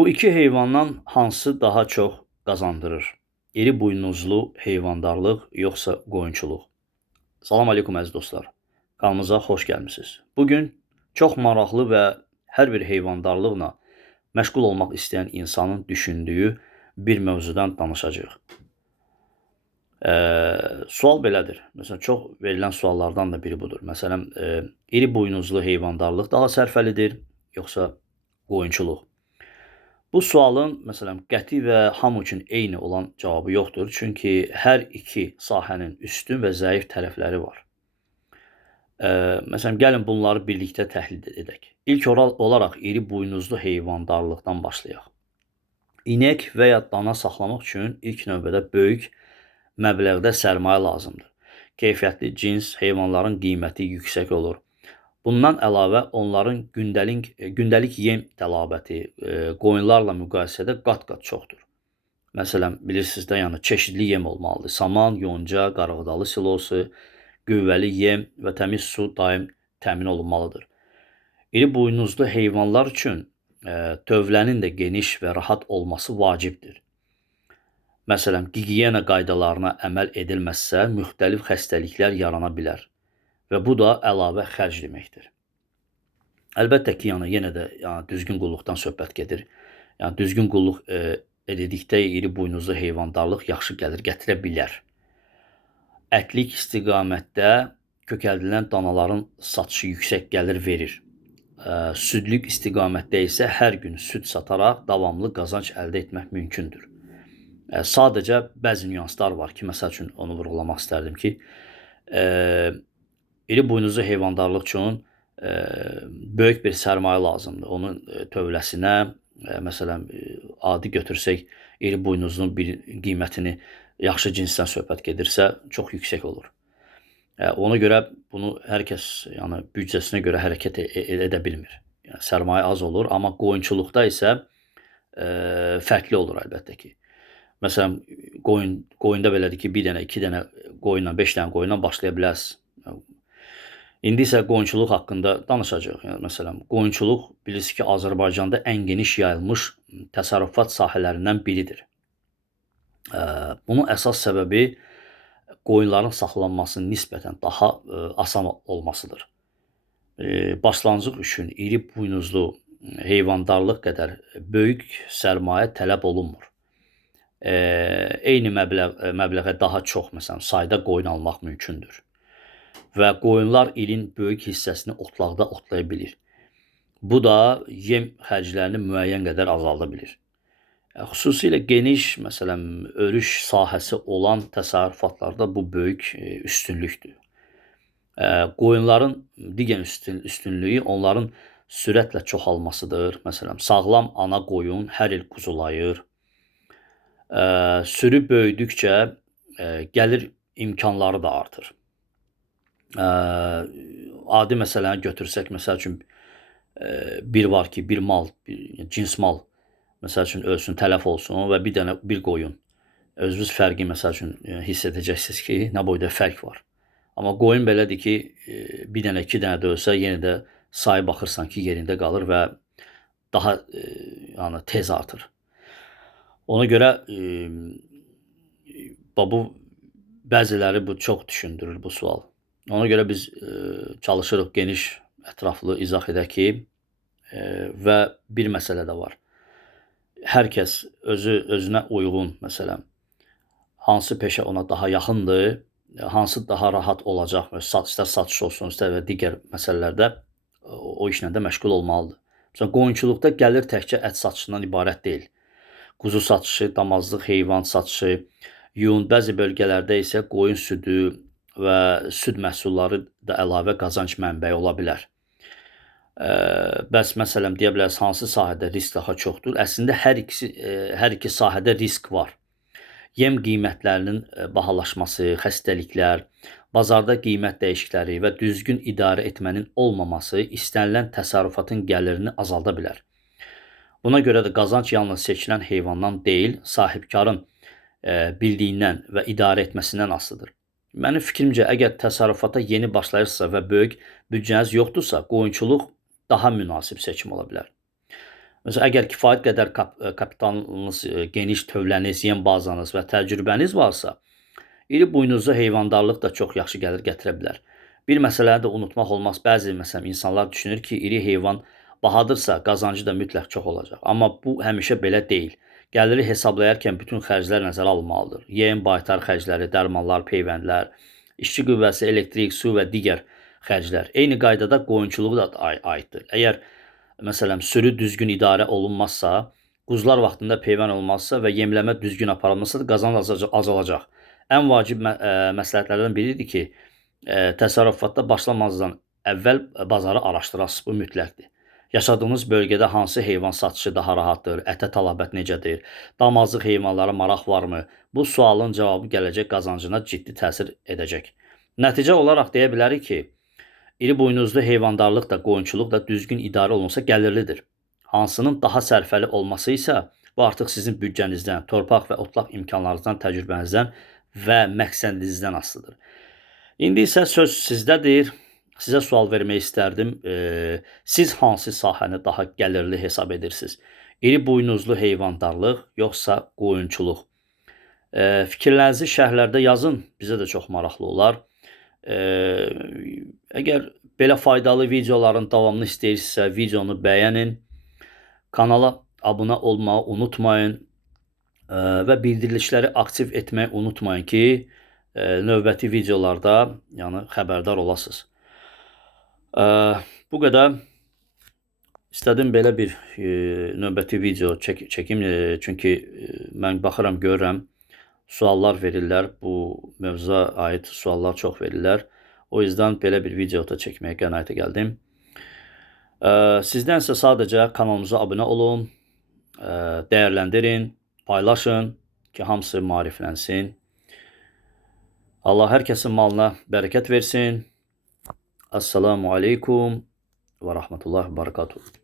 Bu iki heyvandan hansı daha çox qazandırır? İri buynuzlu heyvandarlıq yoxsa qoyunçuluq? Salam aleykum əziz dostlar. Kanalımıza xoş gəlmisiniz. Bugün çox maraqlı və hər bir heyvandarlıqla məşğul olmaq istəyən insanın düşündüyü bir mövzudan danışacağıq. Sual belədir. Məsələn, çox verilən suallardan da biri budur. Məsələn, iri buynuzlu heyvandarlıq daha sərfəlidir, yoxsa qoyunçuluq? Bu sualın, məsələn, qəti və hamı üçün eyni olan cavabı yoxdur. Çünki hər iki sahənin üstün və zəif tərəfləri var. Məsələn, gəlin bunları birlikdə təhlil edək. İlk olaraq iri buynuzlu heyvandarlıqdan başlayaq. İnək və ya dana saxlamaq üçün ilk növbədə böyük məbləğdə sərmayə lazımdır. Keyfiyyətli cins heyvanların qiyməti yüksək olur. Bundan əlavə onların gündəlik yem tələbatı qoyunlarla müqayisədə qat-qat çoxdur. Məsələn, bilirsiniz də, yəni çeşidli yem olmalıdır. Saman, yonca, qarğıdalı silosu, qüvvəli yem və təmiz su daim təmin olunmalıdır. İri buynuzlu heyvanlar üçün tövlənin də geniş və rahat olması vacibdir. Məsələn, gigiyena qaydalarına əməl edilməzsə, müxtəlif xəstəliklər yarana bilər. Və bu da əlavə xərc deməkdir. Əlbəttə ki, yenə də düzgün qulluqdan söhbət gedir. Yəni düzgün qulluq edildikdə iri buynuzlu heyvandarlıq yaxşı gəlir gətirə bilər. Ətlik istiqamətdə kökəldilən danaların satışı yüksək gəlir verir. Südlük istiqamətdə isə hər gün süd sataraq davamlı qazanc əldə etmək mümkündür. Sadəcə bəzi nüanslar var ki, məsəl üçün onu vurğulamaq istərdim ki, İri buynuzlu heyvandarlıq üçün böyük bir sərmayə lazımdır. Onun tövləsinə, məsələn, adi götürsək, iri buynuzlunun bir qiymətini yaxşı cinsdən söhbət gedirsə, çox yüksək olur. Ona görə bunu hər kəs büdcəsinə görə hərəkət edə bilmir. Yəni, sərmayə az olur, amma qoyunçuluqda isə fərqli olur əlbəttə ki. Məsələn, qoyunda belədir ki, bir dənə, iki dənə qoyunla, 5 dənə qoyunla başlaya bilərsiniz. İndi isə qoyunçuluq haqqında danışacağıq. Yəni, məsələn, qoyunçuluq bilirsiniz ki, Azərbaycanda ən geniş yayılmış təsərrüfat sahələrindən biridir. Bunun əsas səbəbi qoyunların saxlanmasının nisbətən daha asan olmasıdır. Başlanğıc üçün iri buynuzlu heyvandarlıq qədər böyük sərmayə tələb olunmur. Eyni məbləğə daha çox, məsələn, sayda qoyun almaq mümkündür. Və qoyunlar ilin böyük hissəsini otlaqda otlaya bilir. Bu da yem xərclərini müəyyən qədər azalda bilir. Xüsusilə geniş, məsələn, örüş sahəsi olan təsərrüfatlarda bu böyük üstünlükdür. Qoyunların digər üstünlüyü onların sürətlə çoxalmasıdır. Məsələn, sağlam ana qoyun hər il quzulayır. Sürü böyüdükcə gəlir imkanları da artır. Adi məsələni götürsək, məsəl üçün bir var ki, bir mal, cins mal, məsəl üçün ölsün, tələf olsun və bir qoyun. Özünüz fərqi, məsəl üçün, hiss edəcəksiniz ki, nə boyda fərq var. Amma qoyun belədir ki, bir dənə, iki dənə də ölsə, yenə də sayı baxırsan ki, yerində qalır və daha tez artır. Ona görə bəziləri bu çox düşündürür bu sual. Ona görə biz çalışırıq geniş, ətraflı izah edək ki, və bir məsələ də var. Hər kəs özünə uyğun, məsələn, hansı peşə ona daha yaxındır, hansı daha rahat olacaq, istər satış olsun, istər və digər məsələlərdə o işlə də məşğul olmalıdır. Məsələn, qoyunçuluqda gəlir təkcə ət satışından ibarət deyil. Quzu satışı, damazlıq heyvan satışı, yun, bəzi bölgələrdə isə qoyun südü və süd məhsulları da əlavə qazanc mənbəyi ola bilər. Bəs məsələn, deyə bilərsiniz, hansı sahədə risk daha çoxdur? Əslində, hər iki sahədə risk var. Yem qiymətlərinin bahalaşması, xəstəliklər, bazarda qiymət dəyişikləri və düzgün idarə etmənin olmaması istənilən təsərrüfatın gəlirini azalda bilər. Buna görə də qazanc yalnız seçilən heyvandan deyil, sahibkarın bildiyindən və idarə etməsindən asılıdır. Mənim fikrimcə, əgər təsərrüfata yeni başlayırsınızsa və böyük büdcəniz yoxdursa, qoyunçuluq daha münasib seçim ola bilər. Məsələn, əgər kifayət qədər kapitalınız, geniş tövləniz, yem bazanız və təcrübəniz varsa, iri buynuzlu heyvandarlıq da çox yaxşı gəlir gətirə bilər. Bir məsələni də unutmaq olmaz. Bəzi məsələn insanlar düşünür ki, iri heyvan bahadırsa qazancı da mütləq çox olacaq. Amma bu həmişə belə deyil. Gəliri hesablayarkən bütün xərclər nəzərə alınmalıdır. Yem, baytar xərcləri, dərmanlar, peyvəndlər, işçi qüvvəsi, elektrik, su və digər xərclər. Eyni qaydada qoyunçuluğu da aiddir. Əgər məsələn sürü düzgün idarə olunmazsa, quzular vaxtında peyvənd olmazsa və yemləmə düzgün aparılmazsa da qazanc azalacaq. Ən vacib məsləhətlərdən biridir ki, təsərrüfatda başlamazdan əvvəl bazarı araşdırasınız. Bu mütləqdir. Yaşadığınız bölgədə hansı heyvan satışı daha rahatdır, ətə tələbat necədir, damazlıq heyvanlara maraq varmı? Bu sualın cavabı gələcək qazancına ciddi təsir edəcək. Nəticə olaraq deyə bilərik ki, iri buynuzlu heyvandarlıq da, qoyunçuluq da düzgün idarə olunsa gəlirlidir. Hansının daha sərfəli olması isə bu artıq sizin büdcənizdən, torpaq və otlaq imkanlarınızdan, təcrübənizdən və məqsədinizdən asılıdır. İndi isə söz sizdədir. Sizə sual vermək istərdim. Siz hansı sahəni daha gəlirli hesab edirsiniz? İri buynuzlu heyvandarlıq yoxsa qoyunçuluq? Fikirlərinizi şərhlərdə yazın. Bizə də çox maraqlı olar. Əgər belə faydalı videoların davamını istəyirsinizsə, videonu bəyənin. Kanala abunə olmağı unutmayın. Və bildirilişləri aktiv etməyi unutmayın ki, növbəti videolarda xəbərdar olasınız. Bu qədər. İstədim belə bir növbəti video çəkim, çünki mən baxıram, görürəm, suallar verirlər, bu mövzuya aid suallar çox verirlər. O yüzden belə bir video da çəkməyə qənaətə gəldim. Sizdən isə sadəcə kanalımıza abunə olun, dəyərləndirin, paylaşın ki, hamısı maariflənsin. Allah hər kəsin malına bərəkət versin. Assalamu aleykum və rahmetullahi və barakatuhu.